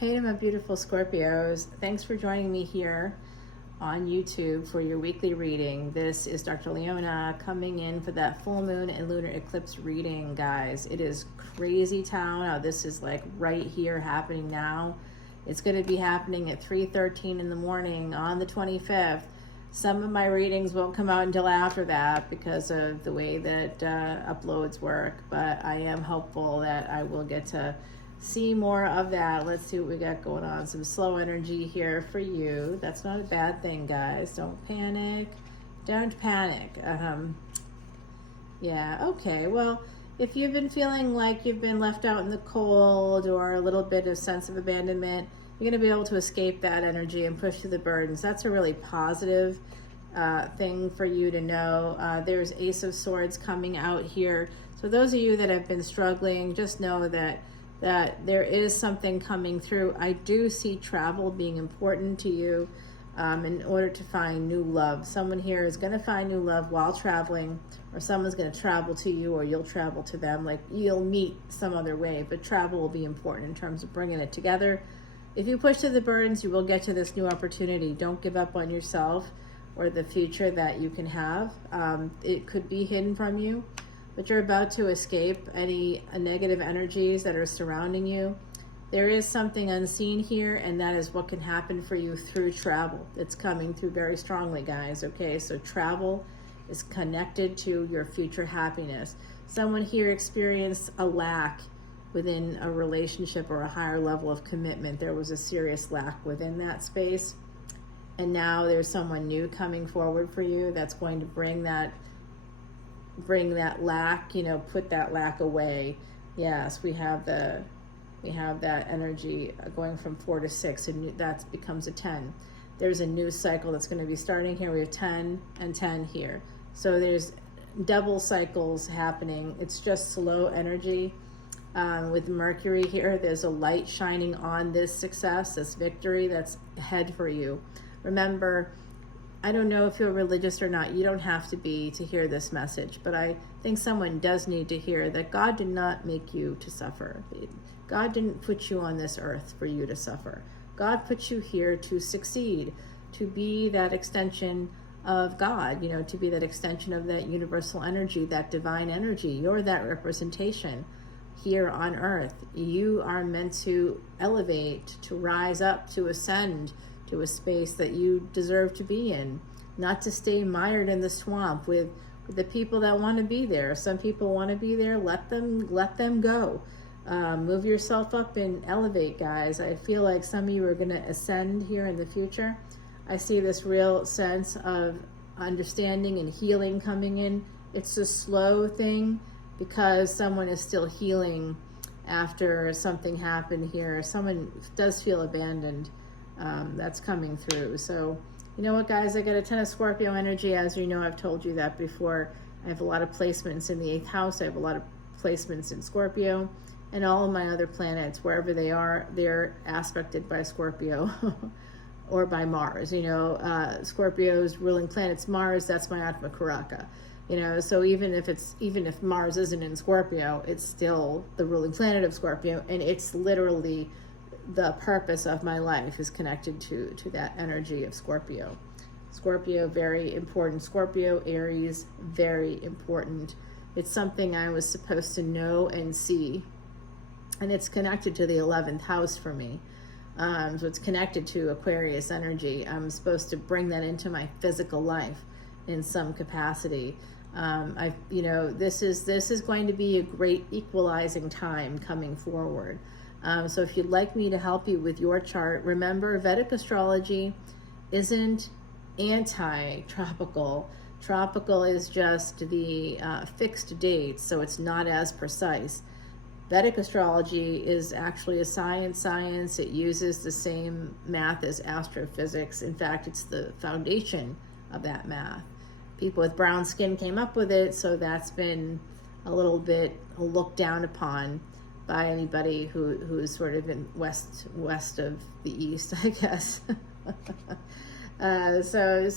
Hey to my beautiful Scorpios. Thanks for joining me here on YouTube for your weekly reading. This is Dr. Leona coming in for that full moon and lunar eclipse reading, guys. It is crazy town. Oh, this is like right here happening now. It's going to be happening at 3:13 in the morning on the 25th. Some of my readings won't come out until after that because of the way that uploads work, but I am hopeful that I will get to see more of that. Let's see what we got going on. Some slow energy here for you. That's not a bad thing, guys. Don't panic. Don't panic. Yeah, okay. Well, if you've been feeling like you've been left out in the cold or a little bit of sense of abandonment, you're going to be able to escape that energy and push through the burdens. That's a really positive thing for you to know. There's Ace of Swords coming out here. So those of you that have been struggling, just know that there is something coming through. I do see travel being important to you in order to find new love. Someone here is going to find new love while traveling, or someone's going to travel to you, or you'll travel to them. Like, you'll meet some other way, but travel will be important in terms of bringing it together. If you push through the burdens, you will get to this new opportunity. Don't give up on yourself or the future that you can have. It could be hidden from you, but you're about to escape any negative energies that are surrounding you. There is something unseen here, and that is what can happen for you through travel. It's coming through very strongly, guys, okay? So travel is connected to your future happiness. Someone here experienced a lack within a relationship or a higher level of commitment. There was a serious lack within that space, and now there's someone new coming forward for you that's going to bring that lack, put that lack away. Yes, we have that energy going from 4 to 6, and that becomes a 10. There's a new cycle that's going to be starting here. We have 10 and 10 here. So there's double cycles happening. It's just slow energy. With Mercury here, there's a light shining on this success, this victory that's ahead for you. Remember, I don't know if you're religious or not. You don't have to be to hear this message, but I think someone does need to hear that God did not make you to suffer. God didn't put you on this earth for you to suffer. God put you here to succeed, to be that extension of God, to be that extension of that universal energy, that divine energy. You're that representation here on earth. You are meant to elevate, to rise up, to ascend to a space that you deserve to be in, not to stay mired in the swamp with the people that want to be there. Some people want to be there. Let them go. Move yourself up and elevate, guys. I feel like some of you are going to ascend here in the future. I see this real sense of understanding and healing coming in. It's a slow thing because someone is still healing after something happened here. Someone does feel abandoned. That's coming through. So, you know what, guys? I got a ton of Scorpio energy. As you know, I've told you that before. I have a lot of placements in the 8th house. I have a lot of placements in Scorpio. And all of my other planets, wherever they are, they're aspected by Scorpio or by Mars. Scorpio's ruling planet's Mars. That's my Atma Karaka. So even if Mars isn't in Scorpio, it's still the ruling planet of Scorpio, and it's literally the purpose of my life is connected to that energy of Scorpio. Scorpio, very important. Scorpio, Aries, very important. It's something I was supposed to know and see, and it's connected to the 11th house for me. So it's connected to Aquarius energy. I'm supposed to bring that into my physical life in some capacity. This is going to be a great equalizing time coming forward. So if you'd like me to help you with your chart, remember, Vedic Astrology isn't anti-tropical. Tropical is just the fixed dates, so it's not as precise. Vedic Astrology is actually a science. It uses the same math as astrophysics. In fact, it's the foundation of that math. People with brown skin came up with it, so that's been a little bit looked down upon by anybody who's sort of in west of the east, I guess. So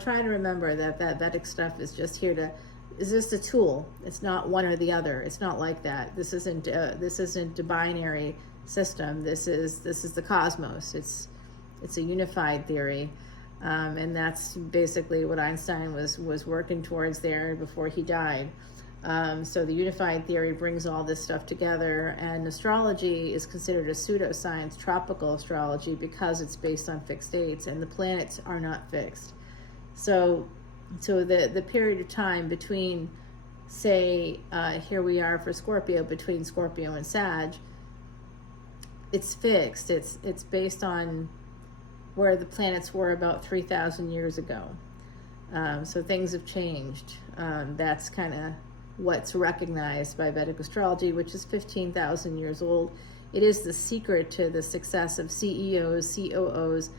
try to remember that Vedic stuff is just here to is just a tool. It's not one or the other. It's not like that. This isn't binary. system. This is the cosmos. It's a unified theory, and that's basically what Einstein was working towards there before he died. So the unified theory brings all this stuff together, and astrology is considered a pseudoscience, tropical astrology, because it's based on fixed dates, and the planets are not fixed. So the period of time between, say, here we are for Scorpio, between Scorpio and Sag, it's fixed. It's based on where the planets were about 3,000 years ago. So things have changed. That's kind of what's recognized by Vedic astrology, which is 15,000 years old. It is the secret to the success of CEOs, COOs,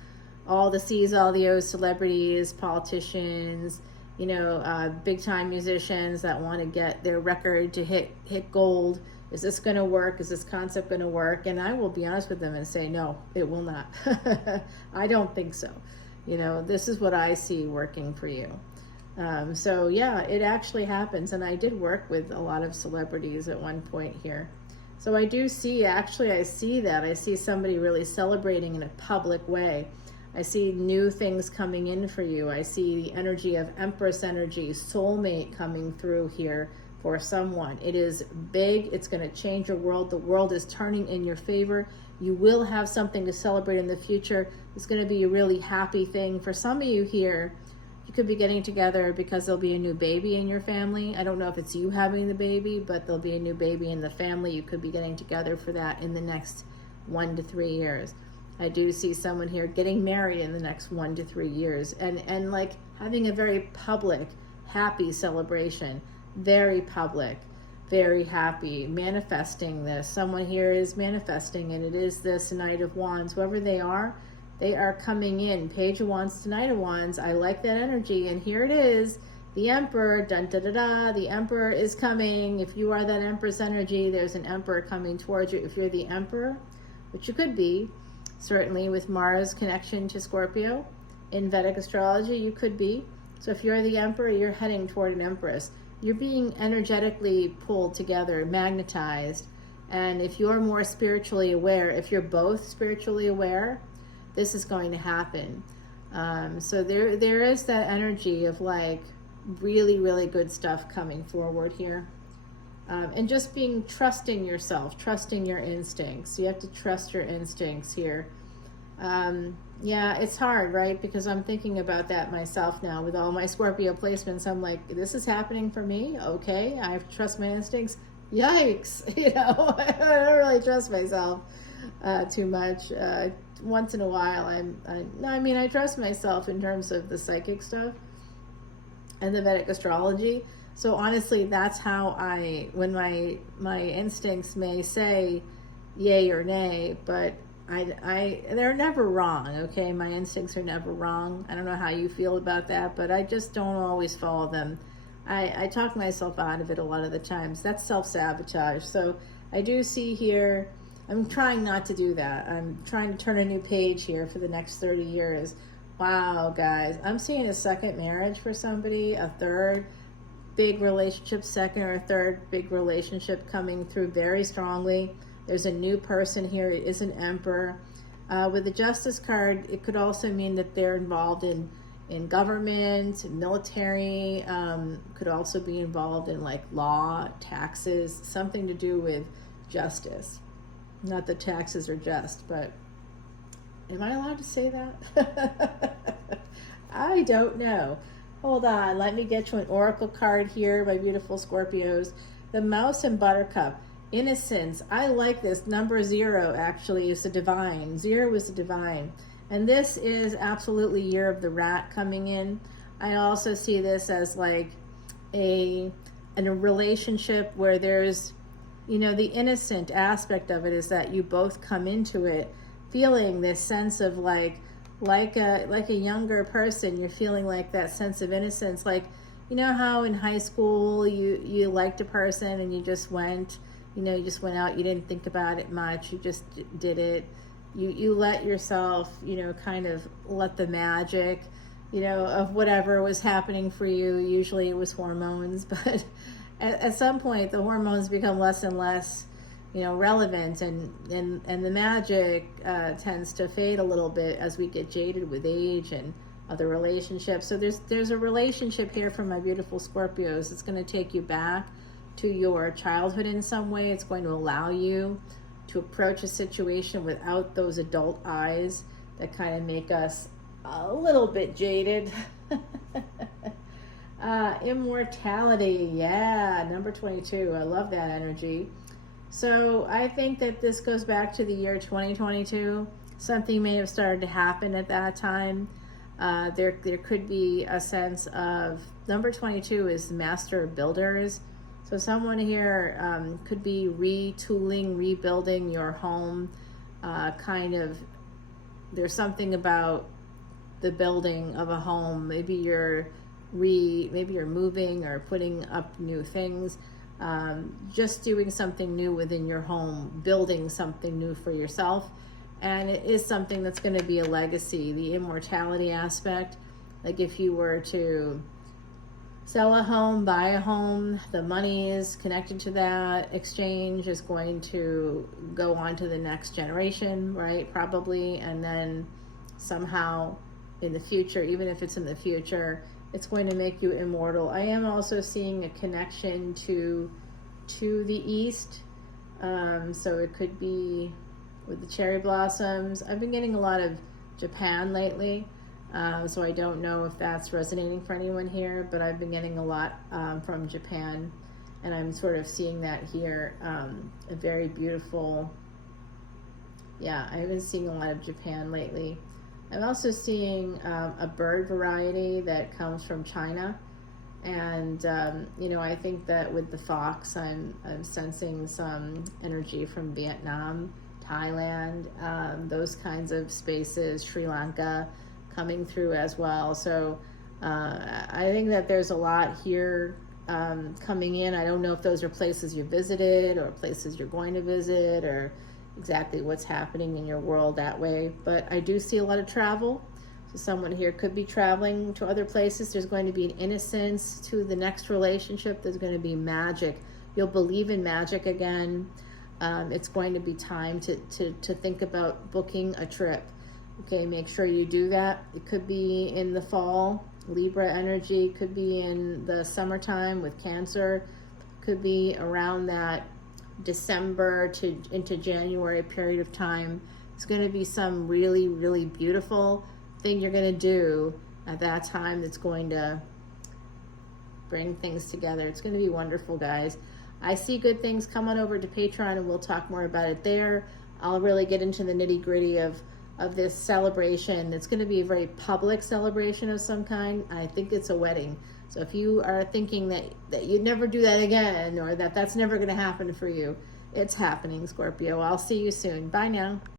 all the C's, all the O's, celebrities, politicians, big time musicians that want to get their record to hit gold. Is this going to work? Is this concept going to work? And I will be honest with them and say, no, it will not. I don't think so. This is what I see working for you. So yeah, it actually happens. And I did work with a lot of celebrities at one point here. So I do see, actually, I see that. I see somebody really celebrating in a public way. I see new things coming in for you. I see the energy of Empress energy, soulmate coming through here for someone. It is big. It's going to change your world. The world is turning in your favor. You will have something to celebrate in the future. It's going to be a really happy thing. For some of you here, you could be getting together because there'll be a new baby in your family. I don't know if it's you having the baby, but there'll be a new baby in the family. You could be getting together for that in the next 1 to 3 years. I do see someone here getting married in the next 1 to 3 years, and like having a very public, happy celebration. Very public, very happy, manifesting this. Someone here is manifesting, and it is this Knight of Wands. Whoever they are coming in. Page of Wands to Knight of Wands. I like that energy, and here it is. The Emperor, dun da da da, the Emperor is coming. If you are that Empress energy, there's an Emperor coming towards you. If you're the Emperor, which you could be, certainly with Mars connection to Scorpio, in Vedic astrology, you could be. So if you're the Emperor, you're heading toward an Empress. You're being energetically pulled together, magnetized. And if you're more spiritually aware, if you're both spiritually aware, this is going to happen. So there is that energy of like really, really good stuff coming forward here. And just trusting yourself, trusting your instincts. You have to trust your instincts here. Yeah, it's hard, right? Because I'm thinking about that myself now with all my Scorpio placements. I'm like, this is happening for me. Okay, I have to trust my instincts. Yikes, I don't really trust myself too much. Once in a while, I trust myself in terms of the psychic stuff and the Vedic astrology. So honestly, that's how when my instincts may say yay or nay, but they're never wrong, okay? My instincts are never wrong. I don't know how you feel about that, but I just don't always follow them. I talk myself out of it a lot of the times. That's self-sabotage. So I do see here, I'm trying not to do that. I'm trying to turn a new page here for the next 30 years. Wow, guys. I'm seeing a second marriage for somebody, a third big relationship, second or third big relationship coming through very strongly. There's a new person here. It is an Emperor. With the Justice card, it could also mean that they're involved in government, military, could also be involved in like law, taxes, something to do with justice. Not that taxes are just, but am I allowed to say that? I don't know. Hold on, let me get you an oracle card here, my beautiful Scorpios. The Mouse and Buttercup. Innocence. I like this. Number 0 actually is the divine. 0 is the divine. And this is absolutely Year of the Rat coming in. I also see this as like a relationship where there's, the innocent aspect of it is that you both come into it feeling this sense of like a younger person. You're feeling like that sense of innocence. Like, how in high school you liked a person and you just went, you just went out, you didn't think about it much, you just did it. You let yourself, kind of let the magic, of whatever was happening for you. Usually it was hormones, but at some point the hormones become less and less relevant, and the magic tends to fade a little bit as we get jaded with age and other relationships. So there's a relationship here for my beautiful Scorpios. It's going to take you back to your childhood in some way. It's going to allow you to approach a situation without those adult eyes that kind of make us a little bit jaded. Immortality, yeah, number 22. I love that energy. So I think that this goes back to the year 2022. Something may have started to happen at that time. There could be a sense of, number 22 is master builders. So someone here could be retooling, rebuilding your home. There's something about the building of a home. Maybe you're moving or putting up new things. Just doing something new within your home, building something new for yourself. And it is something that's going to be a legacy. The immortality aspect, like if you were to sell a home, buy a home, the money is connected to that exchange is going to go on to the next generation, right? Probably. And then somehow in the future, even if it's in the future, it's going to make you immortal. I am also seeing a connection to the east. So it could be with the cherry blossoms. I've been getting a lot of Japan lately. So I don't know if that's resonating for anyone here, but I've been getting a lot from Japan, and I'm sort of seeing that here. A very beautiful, I've been seeing a lot of Japan lately. I'm also seeing a bird variety that comes from China, and I think that with the fox, I'm sensing some energy from Vietnam, Thailand, those kinds of spaces, Sri Lanka, coming through as well. So I think that there's a lot here coming in. I don't know if those are places you visited or places you're going to visit or exactly what's happening in your world that way. But I do see a lot of travel. So someone here could be traveling to other places. There's going to be an innocence to the next relationship. There's going to be magic. You'll believe in magic again. It's going to be time to think about booking a trip. Okay, make sure you do that. It could be in the fall, Libra energy, could be in the summertime with Cancer, could be around that December to into January period of time. It's going to be some really, really beautiful thing you're going to do at that time that's going to bring things together. It's going to be wonderful, guys. I see good things. Come on over to Patreon and we'll talk more about it there. I'll really get into the nitty-gritty of this celebration. It's going to be a very public celebration of some kind. I think it's a wedding. So if you are thinking that you'd never do that again, or that's never going to happen for you, it's happening, Scorpio. I'll see you soon. Bye now.